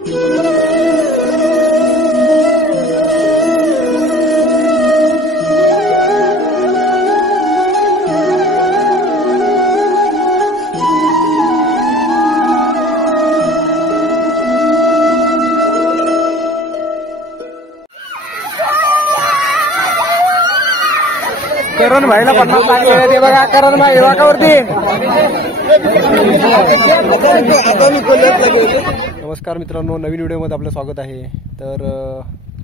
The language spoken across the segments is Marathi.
करण भाईला 50 लागले ते बघा. करण भाई वाकावरती. नमस्कार मित्रांनो, नवीन व्हिडिओमध्ये आपलं स्वागत आहे. तर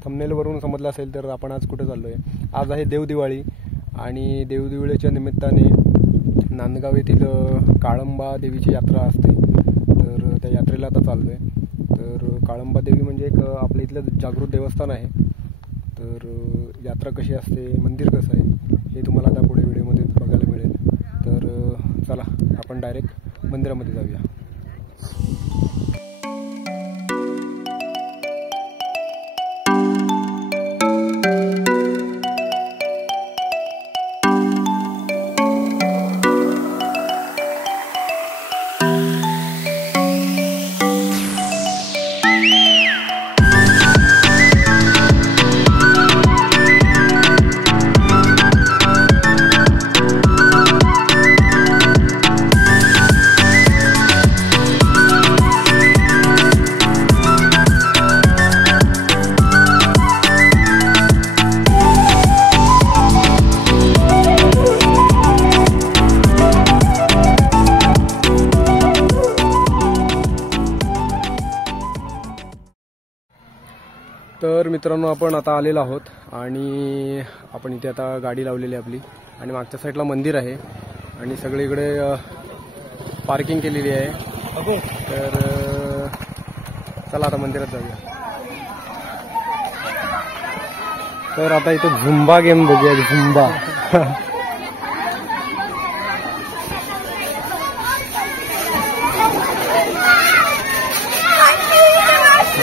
थंबनेलवरून समजलं असेल तर आपण आज कुठे चाललोय. आज आहे देवदिवाळी आणि देवदिवाळीच्या निमित्ताने नांदगाव येथील काळंबा देवीची यात्रा असते. तर त्या यात्रेला आता चाललोय. तर काळंबा देवी म्हणजे एक आपल्या इथलं जागृत देवस्थान आहे. तर यात्रा कशी असते, मंदिर कसं आहे हे तुम्हाला आता पुढे व्हिडिओमध्ये बघायला मिळेल. तर चला आपण डायरेक्ट मंदिरामध्ये जाऊया. तर मित्रांनो, आपण आता आलेलो आहोत आणि आपण इथे आता गाडी लावलेली आहे आपली आणि मागच्या साईडला मंदिर आहे आणि सगळीकडे पार्किंग केलेली आहे. तर चला आता मंदिरात जाऊया. तर आता इथे झुंबा गेम बघूया. झुंबा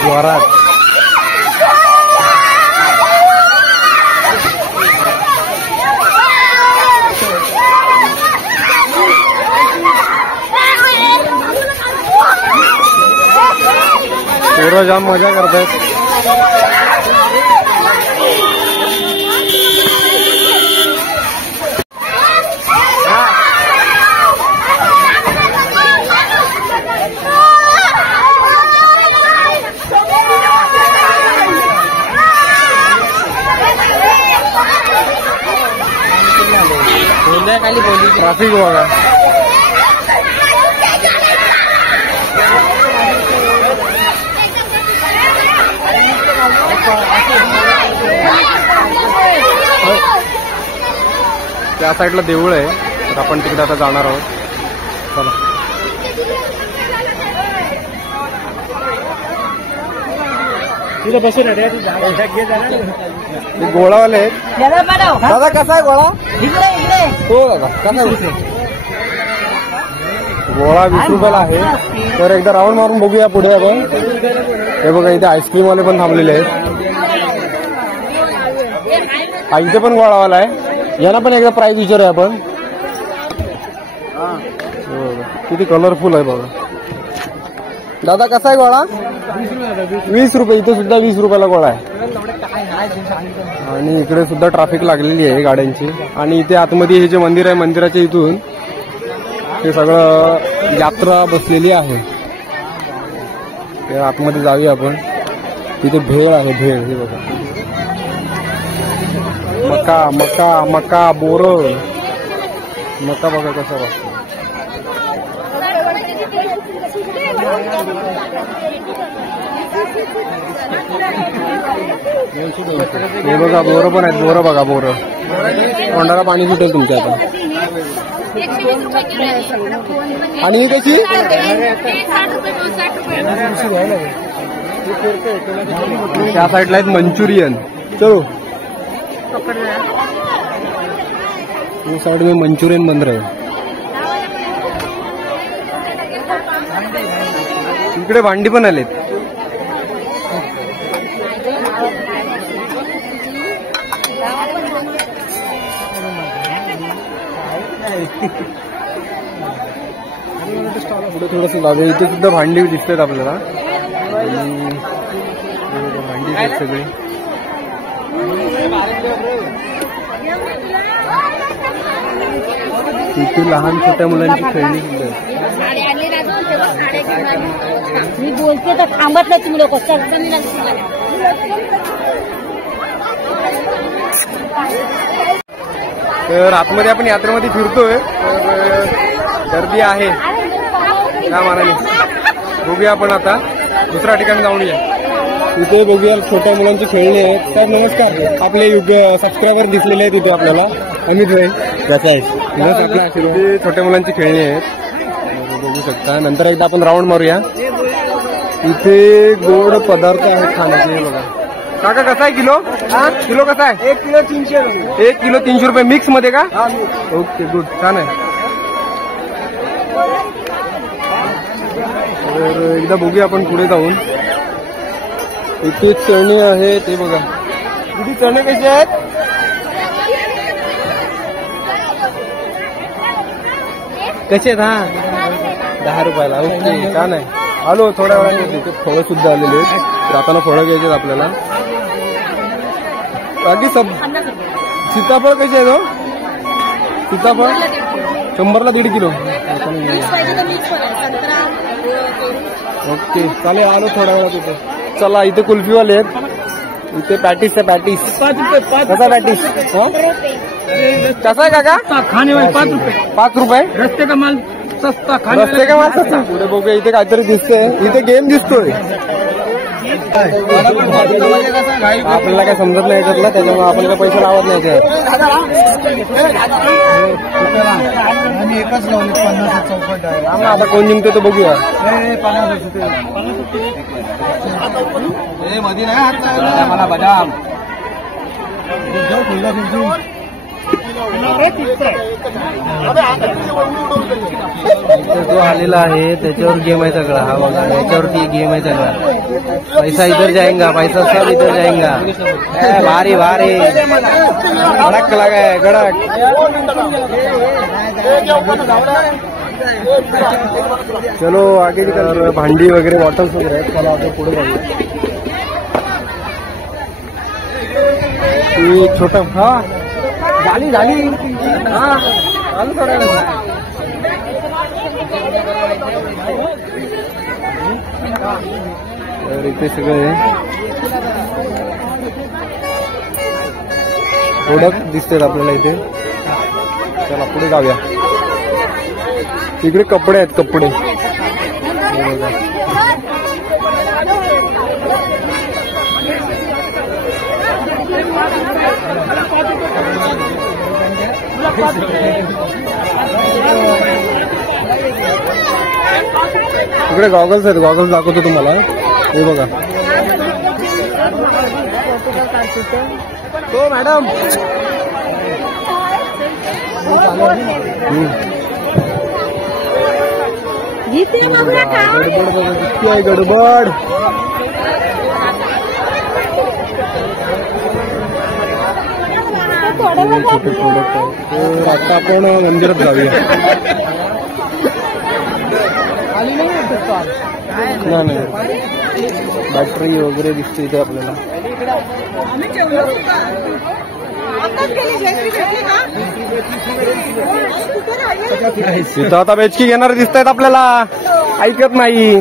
जोरात. पोरं जाम मजा करतात. ट्रॅफिक बघा. त्या साईडला देऊळ आहे. तर आपण तिकडे आता जाणार आहोत. चला. तिथे बसून गोळावाले आहेत. दादा कसा आहे गोळा? हो दादा कसा आहे? गोळा 20 रुपयाला आहे. तर एकदा राऊंड मारून बघूया पुढे आपण. हे बघा इथे आईस्क्रीम वाले पण थांबलेले आहेत. इथे पण गोळावाला आहे. यांना पण एकदा प्राइस विचारूया आपण. किती कलरफुल आहे बघा. दादा कसा आहे गोळा? 20 रुपये. इथे सुद्धा 20 रुपयाला गोळा आहे. आणि इकडे सुद्धा ट्रॅफिक लागलेली आहे गाड्यांची. आणि इथे आतमध्ये हे जे मंदिर आहे, मंदिराच्या इथून हे सगळं यात्रा बसलेली आहे. आतमध्ये जाऊया आपण. तिथे भेळ आहे. भेळ हे बघा. मका मका मका बोर. मका बघा कसा बसतो. हे बघा बोर पण आहेत. बोर बघा. बोर तोंडाला पाणी सुटेल तुमच्या आता. आणि ही कशी? त्या साईडला आहेत मंचुरियन. चलो उस साइड में मंचूरियन बन रहे हैं. इकडे भांडी पण आलेत. पुढे थोडंसं लागेल. इथे सुद्धा भांडी दिसतात आपल्याला. भांडी आहेत सगळी. इथे लहान छोट्या मुलांची खेळणी सुद्धा आहेत. मी बोलते तर थांबत नाही तुम्ही लोक. तर आतमध्ये आपण यात्रेमध्ये फिरतोय, तर गर्दी आहे त्या मानाने. बघूया आपण आता दुसऱ्या ठिकाणी जाऊन या. इथे बघूया छोट्या मुलांची खेळणी आहेत. तर नमस्कार, आपले सबस्क्रायबर दिसलेले आहेत इथे आपल्याला. अमित भाई कसा आहे? छोट्या मुलांची खेळणी आहेत, बघू शकता. नंतर एकदा आपण राऊंड मारूया. इथे गोड पदार्थ आहेत खाण्याचे. बघा काका, कसा आहे किलो? किलो कसा आहे? 1 किलो 300 रुपये. 1 किलो 300 रुपये मिक्स मध्ये का? ओके, गुड, छान आहे. तर एकदा बघूया आपण पुढे जाऊन. इथे चणे आहे ते बघा. किती चणे कसे आहेत? कसे आहेत? 10 रुपयाला. ओके, छान आहे. आलो थोड्या वेळाने. फळं सुद्धा आलेले आहेत. जाताना फळं घ्यायचे आपल्याला. बाकी सब सीताफळ कसे आहे? सीताफळ 100ला 1.5 किलो. ओके, चालेल. आलो थोड्या वेळात इथे. चला, इथे कुल्फीवाले आहेत. इथे पॅटीस आहे. पॅटीस 5 रुपये. कसा पॅटीस? कसा आहे काका? खाने वाले 5 रुपये. 5 रुपये. रस्ते का माल सस्ता. रस्ते का माल सस्ता. पुढे बघूया. इथे काहीतरी दिसतंय. इथे गेम दिसतोय. आपल्याला काय समजत नाही याच्यातलं, त्याच्यामुळे आपण काय पैसे लावत नाही. आता कोण जिंकते तो बघूया. मला बदाम जो आलेला आहे त्याच्यावर गेम आहे सगळा. हा बघा, याच्यावरती गेम आहे सगळा. पैसा इधर जाएगा, पैसा सब इधर जाएगा. भारी भारी गड़क लगा है, गड़क. चलो आगे की तरफ. भांडी वगैरे, बॉटल्स वगैरे आहेत. चला आपण पुढे जाऊया. छोटा झाली हा चालू थोड्या वेळ. तर इथे सगळे प्रोडक्ट दिसतात आपल्याला इथे. चला पुढे जाऊया. इकडे कपडे आहेत, कपडे. इकडे गॉगल्स आहेत. गॉगल्स दाखवतो तुम्हाला. हे बघा. हो मॅडम. गडबड बघा किती आहे. गडबड. छोटे प्रोडक्ट आहे. तर आता आपण मंदिरात जाऊया. नाही, बॅटरी वगैरे दिसते इथे आपल्याला. इथं आता बेचकी घेणारे दिसत आहेत आपल्याला. ऐकत नाही.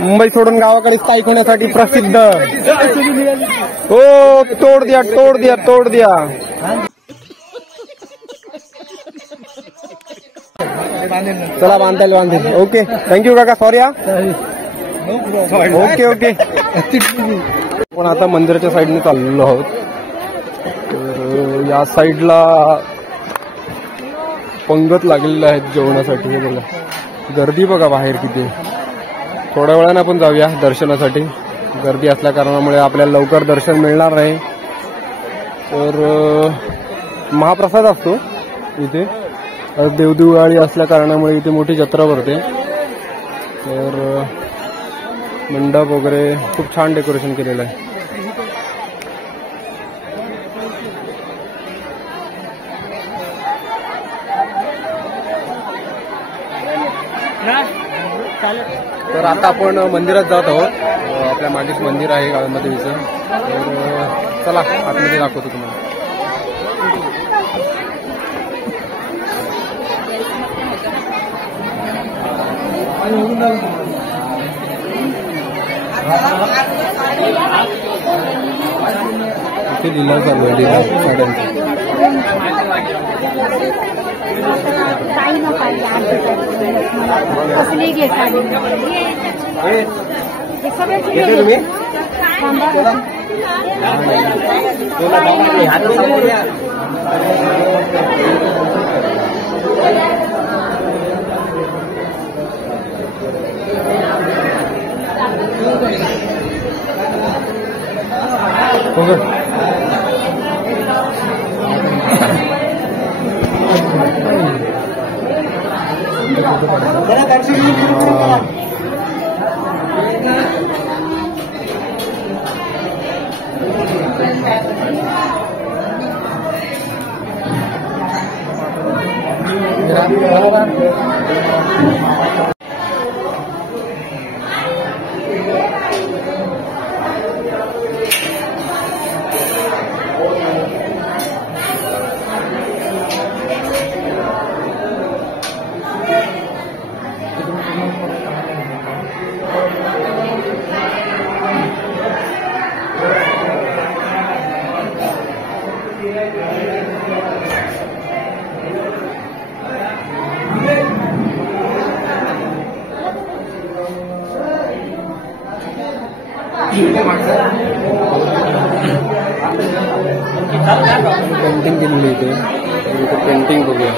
मुंबई सोडून गावाकडे स्थायिक होण्यासाठी प्रसिद्ध. हो, तोड द्या, तोड द्या, तोड द्या. चला बांधेल. ओके, थँक्यू काका. सॉरी. Okay okay. पण आता मंदिराच्या साईडने चाललेलो आहोत. तर या साईडला पंगत लागलेल्या आहेत जेवणासाठी. हे बघा, गर्दी बघा बाहेर किती. थोड्या वेळाने आपण जाऊया दर्शनासाठी. गर्दी असल्या कारणामुळे आपल्याला लवकर दर्शन मिळणार नाही. तर महाप्रसाद असतो इथे. देवदिवाळी असल्या कारणामुळे इथे मोठी जत्रा भरते. तर मंडप वगैरे खूप छान डेकोरेशन केलेलं आहे. तर आता आपण मंदिरात जात आहोत. आपल्या मागेच मंदिर आहे काळंबा देवीचं. तर चला आतमध्ये दाखवतो तुम्हाला. इथे लिलाव चालू आहे साड्यांचा. कसली घे साडी पेंटिंग केलेली इथे. पेंटिंग बघूया.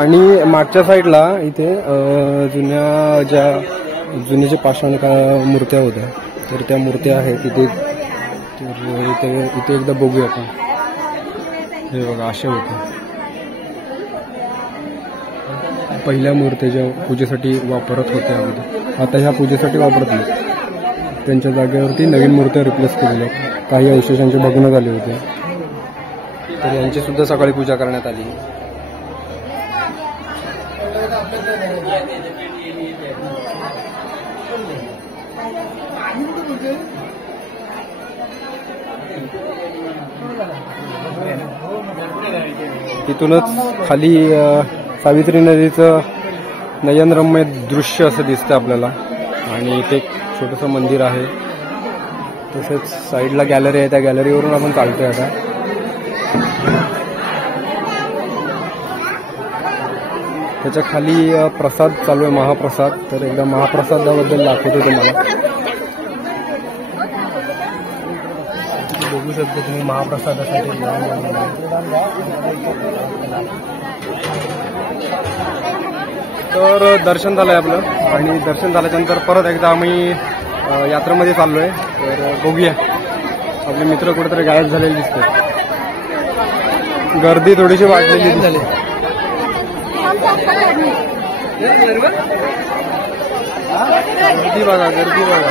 आणि मागच्या साईडला इथे जुन्या पाषाण मूर्त्या होत्या तर त्या मूर्त्या आहेत तिथे. तर इथे एकदा बघूया आपण. हे बघा अशा होत्या पहिल्या मूर्त्या ज्या पूजेसाठी वापरत होत्या अगोदर. आता ह्या पूजेसाठी वापरत नाही. त्यांच्या जागेवरती नवीन मूर्त्या रिप्लेस केलेल्या. काही अवशेषांचे भग्न झाले होते तर यांची सुद्धा सकाळी पूजा करण्यात आली. तिथूनच खाली सावित्री नदीचं नयनरम्य दृश्य असं दिसतं आपल्याला. आणि इथे एक छोटंसं मंदिर आहे. तसेच साईडला गॅलरी आहे. त्या गॅलरीवरून आपण चालतोय आता. त्याच्या खाली प्रसाद चालू आहे महाप्रसाद. तर एकदा महाप्रसादाबद्दल दाखवतो तुम्हाला. बघू शकता तुम्ही महाप्रसादासाठी. तर दर्शन झालंय आपलं. आणि दर्शन झाल्यानंतर परत एकदा आम्ही यात्रेमध्ये चाललोय. तर बघूया आपले मित्र कुठेतरी गायब झालेले दिसतात. गर्दी थोडीशी वाढलेली झाली. गर्दी बघा, गर्दी बघा.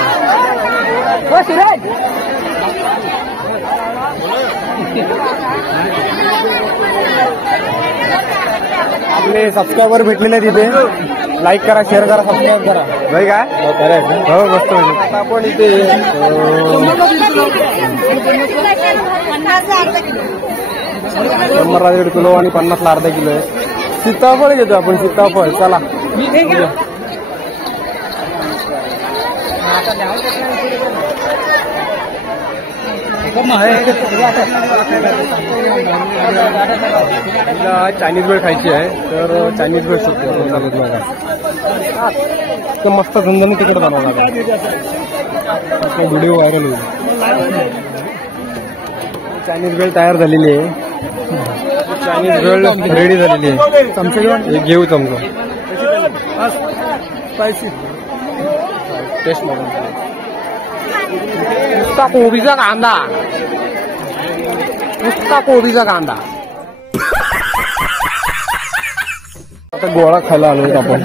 आपले सबस्क्रायबर भेटलेले तिथे. लाईक करा, शेअर करा, सबस्क्राईब करा. भाई काय हो मस्त. आता आपण इथे 1.5 किलो आणि 50ला अर्धा किलो आहे. सीताफळ घेतो आपण. सीताफळ चला. चायनीज भेळ खायची आहे तर चायनीज भेळ शकतो. मस्त झंझणी तिकडे बनवावं लागेल. व्हिडिओ व्हायरल होईल. चायनीज भेळ तयार झालेली आहे. चायनीज भेळ रेडी झालेली आहे. चमचे घेऊ चमचा. स्पायसी टेस्ट म्हणून. नुसता कोबीचा कांदा. नुसता कोबीचा कांदा. आता गोळा खायला आलोय आपण.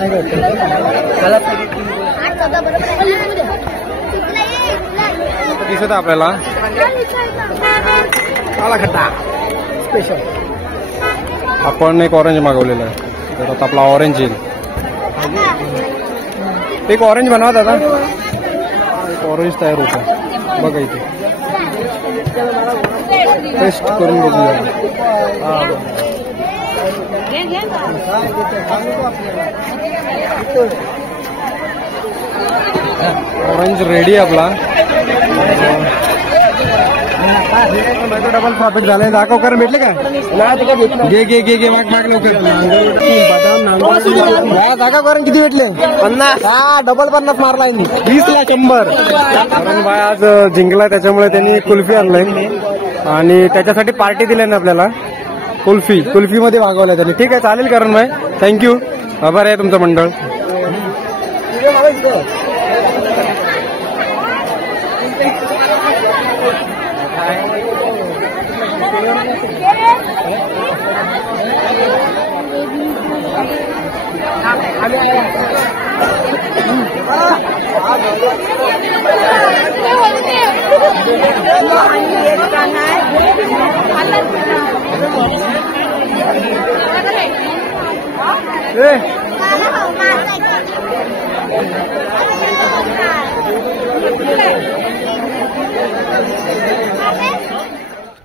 दिसत आपल्याला काला खट्टा स्पेशल. आपण एक ऑरेंज मागवलेला आहे तर आता आपला ऑरेंज येईल. एक ऑरेंज बनवा दादा. एक ऑरेंज तयार होतं बघा इथे. टेस्ट करून बघूया. ऑरेंज रेडी आपला. डबल प्रॉफिट झालंय. दाखव कारण भेटले का? घे घे घे घे माग माग लवकर. दाखव कारण किती भेटले? 50. हा डबल 50 मारलाय. 20ला 100. कारण भाई आज जिंकला त्याच्यामुळे त्यांनी कुल्फी आणलंय आणि त्याच्यासाठी पार्टी दिली ना आपल्याला. कुल्फी मध्ये भागवलाय त्यांनी. ठीक आहे चालेल करण भाई. थँक्यू. आभार आहे तुमचं मंडळ.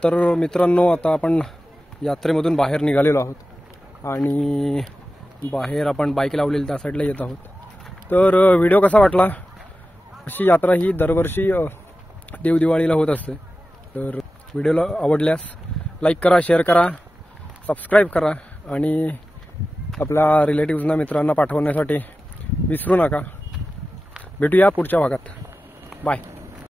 तर मित्रांनो आता आपण यात्रेमधून बाहेर निघालेलो आहोत आणि बाहेर आपण बाईक लावलेली त्या साईडला येत आहोत. तर व्हिडिओ कसा वाटला? अशी यात्रा ही दरवर्षी देवदिवाळीला होत असते. तर व्हिडिओला आवडल्यास लाईक करा, शेअर करा, सबस्क्राईब करा आणि आपल्या रिलेटिव्हजना मित्रांना पाठवण्यासाठी विसरू नका. भेटूया पुढच्या भागात. बाय.